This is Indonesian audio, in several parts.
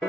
Halo,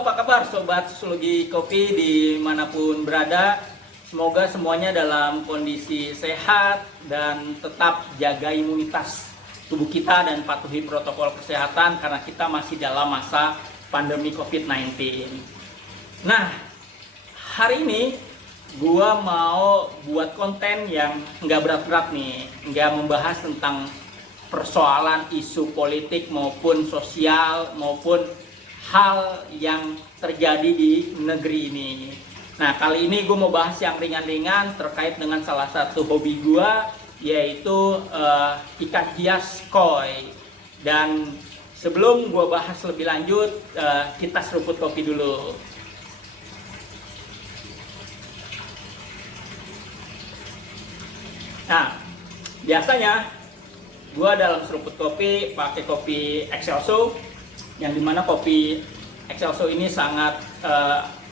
apa kabar Sobat Sosiologi Kopi dimanapun berada. Semoga semuanya dalam kondisi sehat dan tetap jaga imunitas tubuh kita dan patuhi protokol kesehatan karena kita masih dalam masa pandemi COVID-19. Nah, hari ini gua mau buat konten yang nggak berat-berat nih, nggak membahas tentang persoalan isu politik maupun sosial maupun hal yang terjadi di negeri ini. Nah, kali ini gue mau bahas yang ringan-ringan terkait dengan salah satu hobi gue, yaitu ikan hias koi. Dan sebelum gue bahas lebih lanjut, kita seruput kopi dulu. Nah, biasanya gue dalam seruput kopi pakai kopi Excelso, yang dimana kopi Excelso ini sangat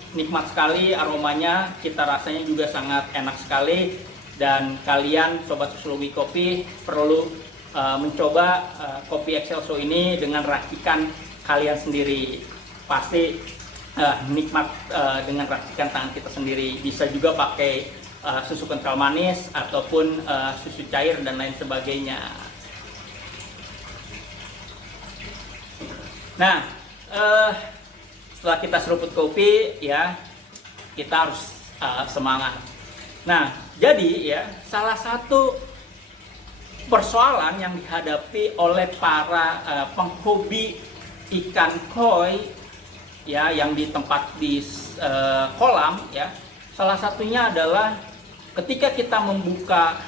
nikmat sekali aromanya, cita rasanya juga sangat enak sekali. Dan kalian Sobat Sosiologi Kopi perlu mencoba kopi Excelso ini dengan racikan kalian sendiri. Pasti nikmat dengan racikan tangan kita sendiri. Bisa juga pakai susu kental manis ataupun susu cair dan lain sebagainya. Nah, setelah kita seruput kopi, ya kita harus semangat. Nah, jadi ya salah satu persoalan yang dihadapi oleh para penghobi ikan koi, ya yang di tempat di kolam, ya salah satunya adalah ketika kita membuka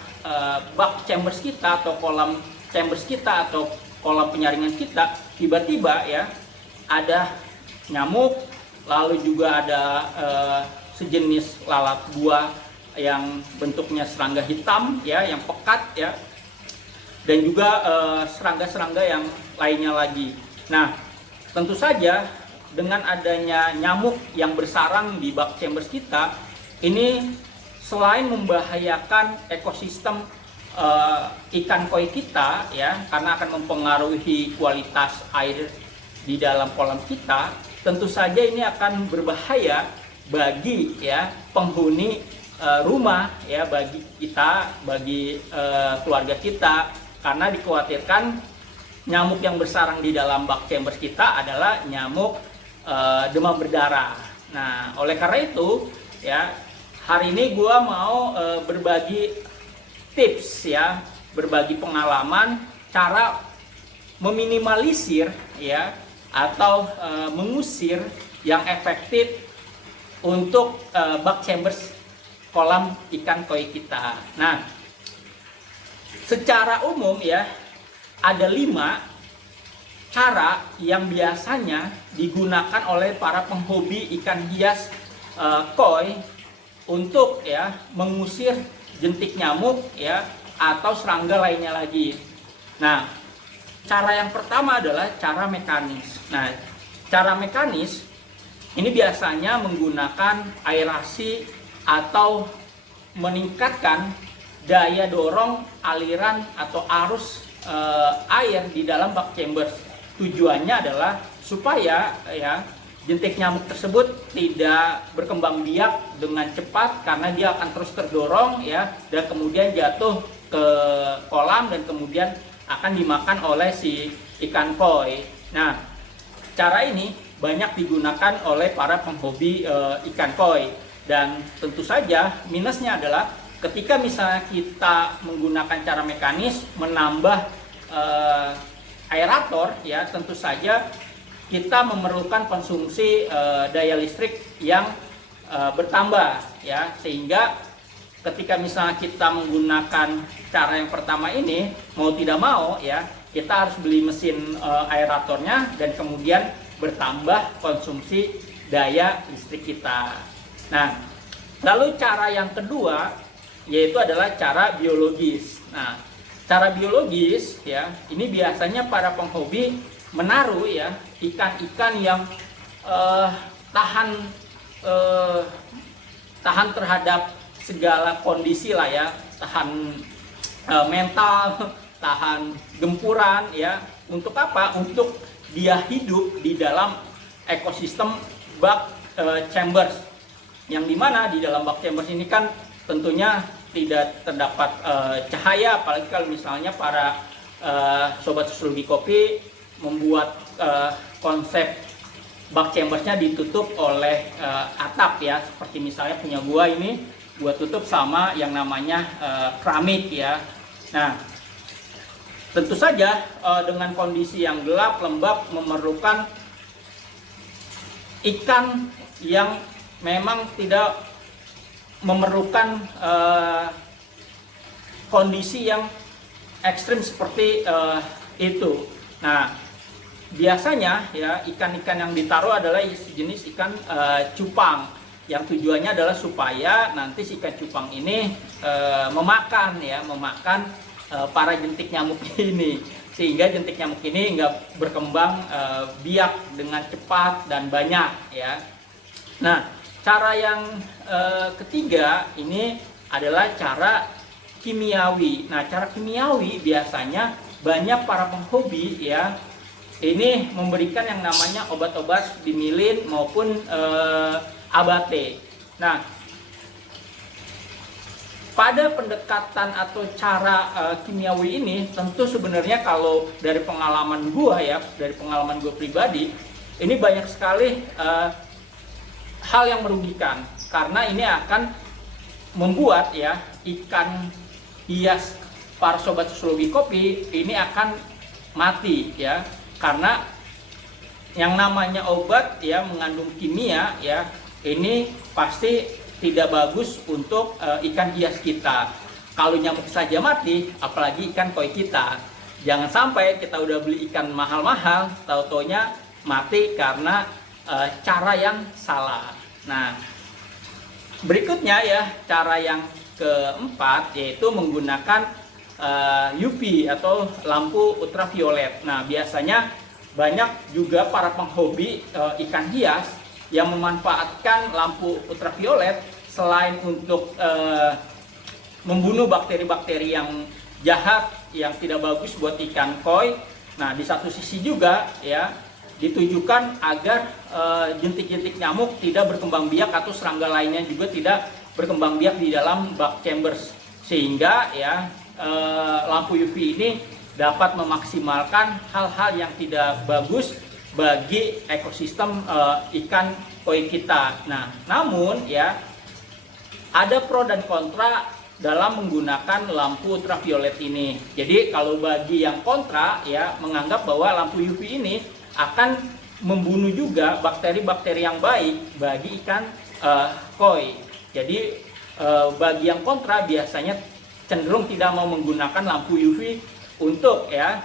bak chambers kita atau kolam chambers kita atau kolam penyaringan kita, tiba-tiba ya ada nyamuk, lalu juga ada sejenis lalat buah yang bentuknya serangga hitam ya, yang pekat ya, dan juga serangga-serangga yang lainnya lagi. Nah, tentu saja dengan adanya nyamuk yang bersarang di bak chambers kita, ini selain membahayakan ekosistem ikan koi kita ya, karena akan mempengaruhi kualitas air di dalam kolam kita, tentu saja ini akan berbahaya bagi ya penghuni rumah ya, bagi kita, bagi keluarga kita, karena dikhawatirkan nyamuk yang bersarang di dalam bak chambers kita adalah nyamuk demam berdarah. Nah, oleh karena itu ya, hari ini gua mau berbagi tips ya, berbagi pengalaman cara meminimalisir ya atau mengusir yang efektif untuk bak chambers kolam ikan koi kita. Nah, secara umum ya ada 5 cara yang biasanya digunakan oleh para penghobi ikan hias koi untuk ya mengusir jentik nyamuk ya atau serangga lainnya lagi. Nah, cara yang pertama adalah cara mekanis. Nah, cara mekanis ini biasanya menggunakan aerasi atau meningkatkan daya dorong aliran atau arus air di dalam bak chambers. Tujuannya adalah supaya ya jentik nyamuk tersebut tidak berkembang biak dengan cepat karena dia akan terus terdorong ya, dan kemudian jatuh ke kolam dan kemudian akan dimakan oleh si ikan koi. Nah, cara ini banyak digunakan oleh para penghobi ikan koi, dan tentu saja minusnya adalah ketika misalnya kita menggunakan cara mekanis menambah aerator ya, tentu saja kita memerlukan konsumsi daya listrik yang bertambah ya, sehingga ketika misalnya kita menggunakan cara yang pertama ini, mau tidak mau ya kita harus beli mesin aeratornya dan kemudian bertambah konsumsi daya listrik kita. Nah, lalu cara yang kedua yaitu adalah cara biologis. Nah, Cara biologis ya, ini biasanya para penghobi menaruh ya ikan-ikan yang tahan tahan terhadap segala kondisi lah ya, tahan mental, tahan gempuran ya. Untuk apa? Untuk dia hidup di dalam ekosistem bak chambers, yang dimana di dalam bak chambers ini kan tentunya tidak terdapat cahaya, apalagi kalau misalnya para sobat sosiologi kopi membuat konsep bak chambersnya ditutup oleh atap ya, seperti misalnya punya gua ini gua tutup sama yang namanya keramik ya. Nah, tentu saja dengan kondisi yang gelap lembab memerlukan ikan yang memang tidak memerlukan kondisi yang ekstrim seperti itu. Nah, biasanya ya ikan-ikan yang ditaruh adalah jenis ikan cupang, yang tujuannya adalah supaya nanti si ikan cupang ini memakan para jentik nyamuk ini, sehingga jentik nyamuk ini nggak berkembang biak dengan cepat dan banyak ya. Nah, cara yang ketiga ini adalah cara kimiawi. Nah, cara kimiawi biasanya banyak para penghobi ya ini memberikan yang namanya obat-obat dimilin maupun abate. Nah, pada pendekatan atau cara kimiawi ini tentu sebenarnya kalau dari pengalaman gua ya, dari pengalaman gua pribadi, ini banyak sekali hal yang merugikan, karena ini akan membuat ya ikan hias para sobat sosiologi kopi ini akan mati ya, karena yang namanya obat ya mengandung kimia ya, ini pasti tidak bagus untuk ikan hias kita. Kalau nyamuk saja mati, apalagi ikan koi kita. Jangan sampai kita udah beli ikan mahal-mahal, tau-taunya mati karena cara yang salah. Nah, berikutnya ya, cara yang keempat yaitu menggunakan UV atau lampu ultraviolet. Nah, biasanya banyak juga para penghobi ikan hias yang memanfaatkan lampu ultraviolet selain untuk membunuh bakteri-bakteri yang jahat yang tidak bagus buat ikan koi. Nah, di satu sisi juga ya ditujukan agar jentik-jentik nyamuk tidak berkembang biak atau serangga lainnya juga tidak berkembang biak di dalam bak chambers, sehingga ya lampu UV ini dapat memaksimalkan hal-hal yang tidak bagus bagi ekosistem ikan koi kita. Nah, namun ya ada pro dan kontra dalam menggunakan lampu ultraviolet ini. Jadi kalau bagi yang kontra ya menganggap bahwa lampu UV ini akan membunuh juga bakteri-bakteri yang baik bagi ikan koi. Jadi bagi yang kontra biasanya cenderung tidak mau menggunakan lampu UV untuk ya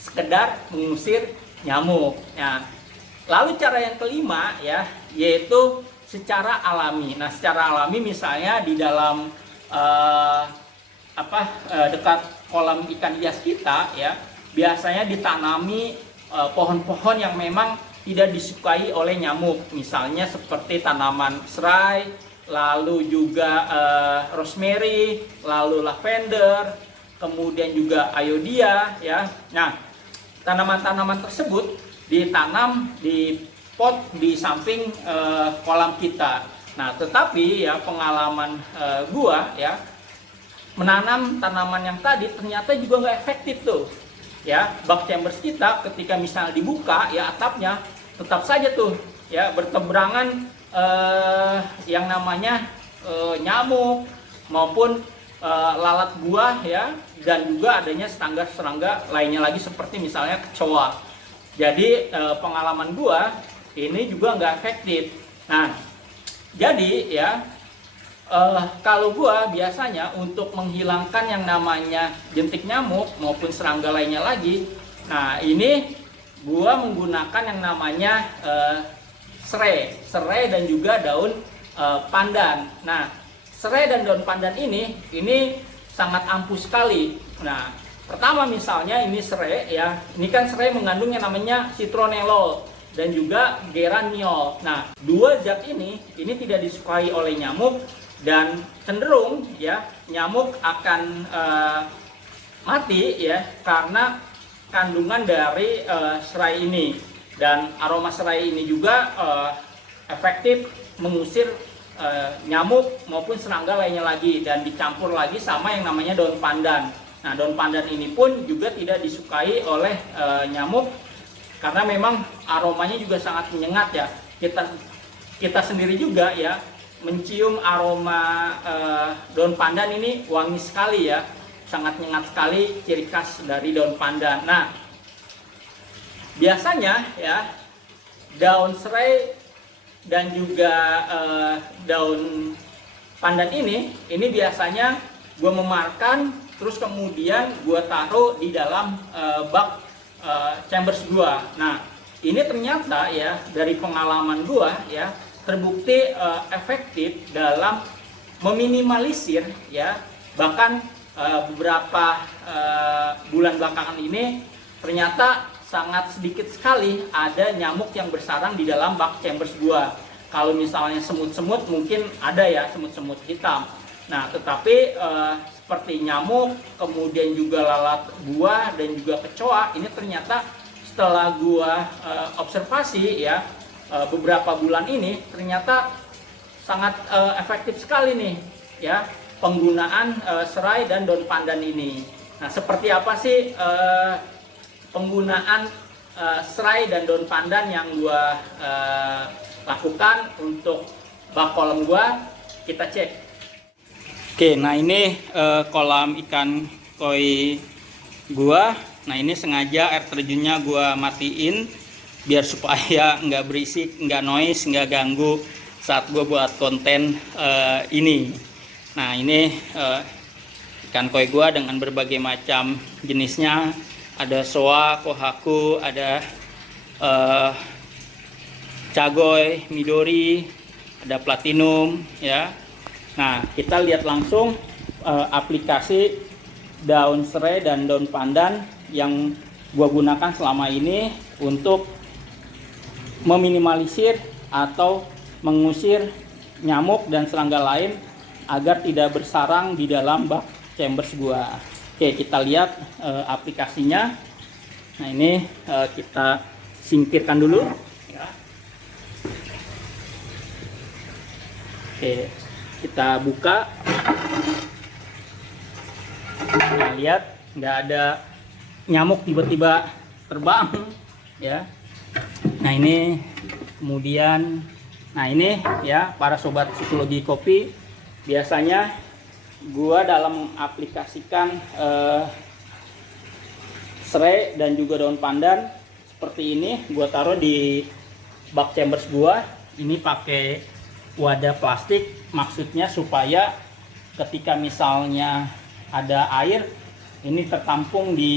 sekedar mengusir nyamuk. Nah, lalu cara yang kelima ya yaitu secara alami. Nah, secara alami misalnya di dalam dekat kolam ikan hias kita ya biasanya ditanami pohon-pohon yang memang tidak disukai oleh nyamuk, misalnya seperti tanaman serai, lalu juga rosemary, lalu lavender, kemudian juga ayodia ya. Nah, tanaman-tanaman tersebut ditanam di pot di samping kolam kita. Nah, tetapi ya pengalaman gua ya menanam tanaman yang tadi ternyata juga nggak efektif tuh. Ya, bak chambers kita ketika misalnya dibuka ya atapnya tetap saja tuh ya berteberangan yang namanya nyamuk maupun lalat buah ya, dan juga adanya serangga-serangga lainnya lagi seperti misalnya kecoa. Jadi pengalaman gua ini juga nggak efektif. Nah, jadi ya kalau gua biasanya untuk menghilangkan yang namanya jentik nyamuk maupun serangga lainnya lagi, nah ini gua menggunakan yang namanya serai dan juga daun pandan. Nah, serai dan daun pandan ini sangat ampuh sekali. Nah, Pertama misalnya ini serai ya, ini kan serai mengandung yang namanya citronellol dan juga geraniol. Nah, dua zat ini tidak disukai oleh nyamuk dan cenderung ya nyamuk akan mati ya karena kandungan dari serai ini. Dan aroma serai ini juga efektif mengusir nyamuk maupun serangga lainnya lagi, dan dicampur lagi sama yang namanya daun pandan. Nah, daun pandan ini pun juga tidak disukai oleh nyamuk karena memang aromanya juga sangat menyengat ya. Kita sendiri juga ya mencium aroma daun pandan ini wangi sekali ya, sangat nyengat sekali, ciri khas dari daun pandan. Nah, biasanya ya daun serai dan juga daun pandan ini biasanya gue memarkan, terus kemudian gue taruh di dalam bak chambers gue. Nah, ini ternyata ya dari pengalaman gue ya terbukti efektif dalam meminimalisir ya, bahkan beberapa bulan belakangan ini ternyata sangat sedikit sekali ada nyamuk yang bersarang di dalam bak chambers gua. Kalau misalnya semut-semut mungkin ada ya, semut-semut hitam. Nah, tetapi seperti nyamuk, kemudian juga lalat buah dan juga kecoa, ini ternyata setelah gua observasi ya beberapa bulan ini ternyata sangat efektif sekali nih ya penggunaan serai dan daun pandan ini. Nah, seperti apa sih penggunaan serai dan daun pandan yang gua lakukan untuk bak kolam gua? Kita cek. Oke, nah ini kolam ikan koi gua. Nah, ini sengaja air terjunnya gua matiin biar supaya nggak berisik, nggak noise, nggak ganggu saat gua buat konten ini. Nah, ini ikan koi gua dengan berbagai macam jenisnya. Ada soa, kohaku, ada cagoy, midori, ada platinum ya. Nah, kita lihat langsung aplikasi daun serai dan daun pandan yang gua gunakan selama ini untuk meminimalisir atau mengusir nyamuk dan serangga lain agar tidak bersarang di dalam bak chambers gua. Oke, kita lihat aplikasinya. Nah, ini kita singkirkan dulu ya. Oke, kita buka. Nah, lihat nggak ada nyamuk tiba-tiba terbang ya. Nah, ini kemudian, nah ini ya para sobat psikologi kopi, biasanya gua dalam mengaplikasikan serai dan juga daun pandan seperti ini, gua taruh di bak chambers gua. Ini pakai wadah plastik, maksudnya supaya ketika misalnya ada air ini tertampung di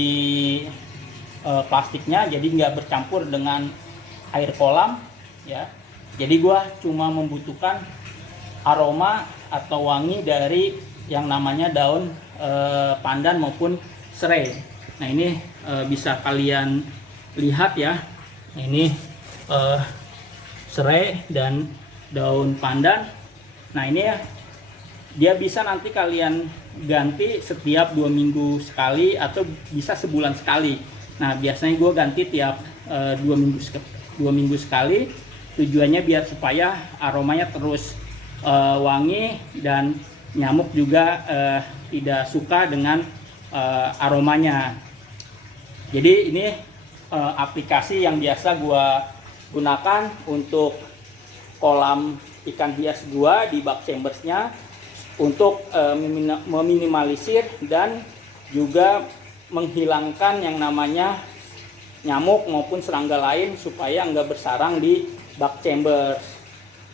plastiknya, jadi nggak bercampur dengan air kolam ya. Jadi gua cuma membutuhkan aroma atau wangi dari yang namanya daun pandan maupun serai. Nah, ini bisa kalian lihat ya. Ini serai dan daun pandan. Nah, ini ya, dia bisa nanti kalian ganti setiap 2 minggu sekali atau bisa sebulan sekali. Nah, biasanya gue ganti tiap 2 minggu sekali. Tujuannya biar supaya aromanya terus wangi dan nyamuk juga tidak suka dengan aromanya. Jadi ini aplikasi yang biasa gua gunakan untuk kolam ikan hias gua di bak chambersnya untuk meminimalisir dan juga menghilangkan yang namanya nyamuk maupun serangga lain supaya nggak bersarang di bak chambers.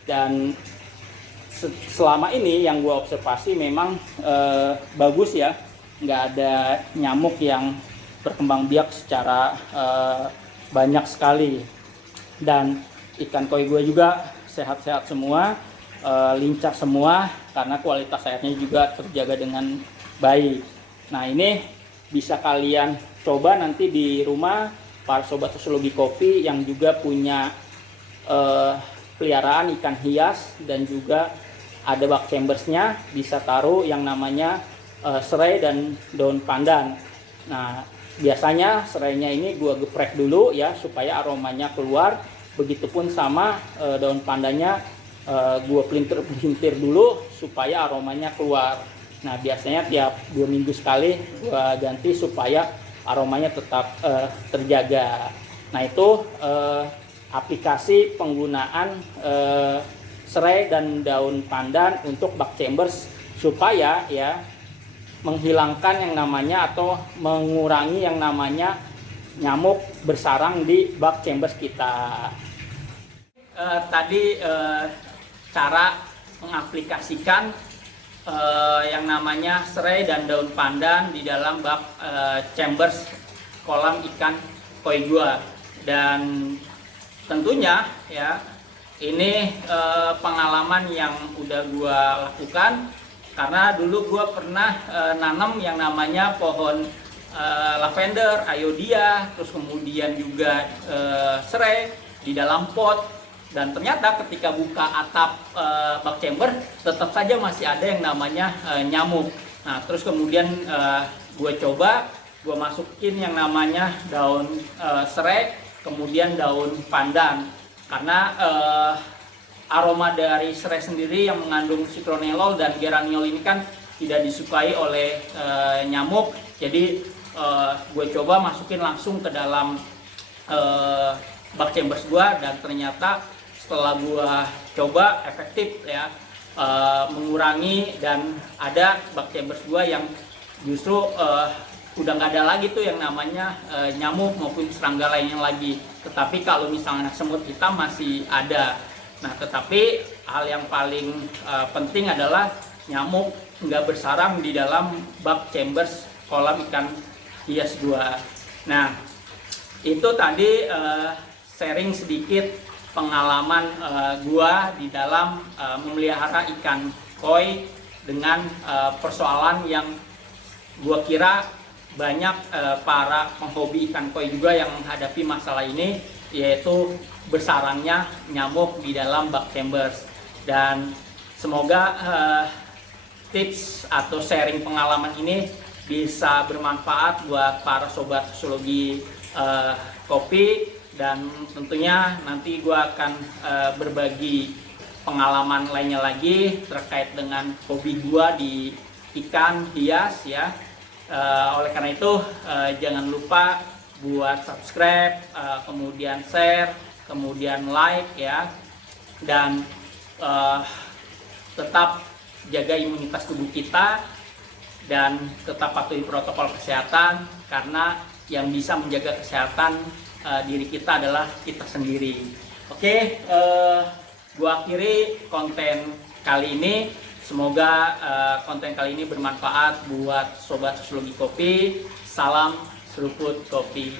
Dan selama ini yang gue observasi memang bagus ya, nggak ada nyamuk yang berkembang biak secara banyak sekali. Dan ikan koi gue juga sehat-sehat semua, lincah semua karena kualitas airnya juga terjaga dengan baik. Nah, ini bisa kalian coba nanti di rumah, para sobat sosiologi kopi yang juga punya peliharaan ikan hias dan juga ada bak chambersnya, bisa taruh yang namanya serai dan daun pandan. Nah, biasanya serainya ini gua geprek dulu ya supaya aromanya keluar. Begitupun sama daun pandannya gua pelintir dulu supaya aromanya keluar. Nah, biasanya tiap 2 minggu sekali gua ganti supaya aromanya tetap terjaga. Nah, itu aplikasi penggunaan serai dan daun pandan untuk bak chambers supaya ya menghilangkan yang namanya atau mengurangi yang namanya nyamuk bersarang di bak chambers kita. Tadi cara mengaplikasikan yang namanya serai dan daun pandan di dalam bak chambers kolam ikan koi gua, dan tentunya ya ini pengalaman yang udah gua lakukan karena dulu gua pernah nanam yang namanya pohon lavender, ayodia, terus kemudian juga serai di dalam pot. Dan ternyata ketika buka atap bak chamber tetap saja masih ada yang namanya nyamuk. Nah, terus kemudian gue coba, gue masukin yang namanya daun serai, kemudian daun pandan. Karena aroma dari serai sendiri yang mengandung citronellol dan geraniol ini kan tidak disukai oleh nyamuk. Jadi gue coba masukin langsung ke dalam bak chambers gue, dan ternyata setelah gua coba efektif ya, mengurangi, dan ada bak chambers gua yang justru udah nggak ada lagi tuh yang namanya nyamuk maupun serangga lainnya lagi. Tetapi kalau misalnya semut hitam masih ada. Nah, tetapi hal yang paling penting adalah nyamuk nggak bersarang di dalam bak chambers kolam ikan hias gua. Nah, itu tadi sharing sedikit pengalaman gua di dalam memelihara ikan koi dengan persoalan yang gua kira banyak para penghobi ikan koi juga yang menghadapi masalah ini, yaitu bersarangnya nyamuk di dalam bak chambers. Dan semoga tips atau sharing pengalaman ini bisa bermanfaat buat para sobat sosiologi kopi. Dan tentunya nanti gue akan berbagi pengalaman lainnya lagi terkait dengan hobi gue di ikan hias ya. Oleh karena itu jangan lupa buat subscribe, kemudian share, kemudian like ya, dan tetap jaga imunitas tubuh kita dan tetap patuhi protokol kesehatan, karena yang bisa menjaga kesehatan diri kita adalah kita sendiri. Oke, gua akhiri konten kali ini. Semoga konten kali ini bermanfaat buat sobat sosiologi kopi. Salam seruput kopi.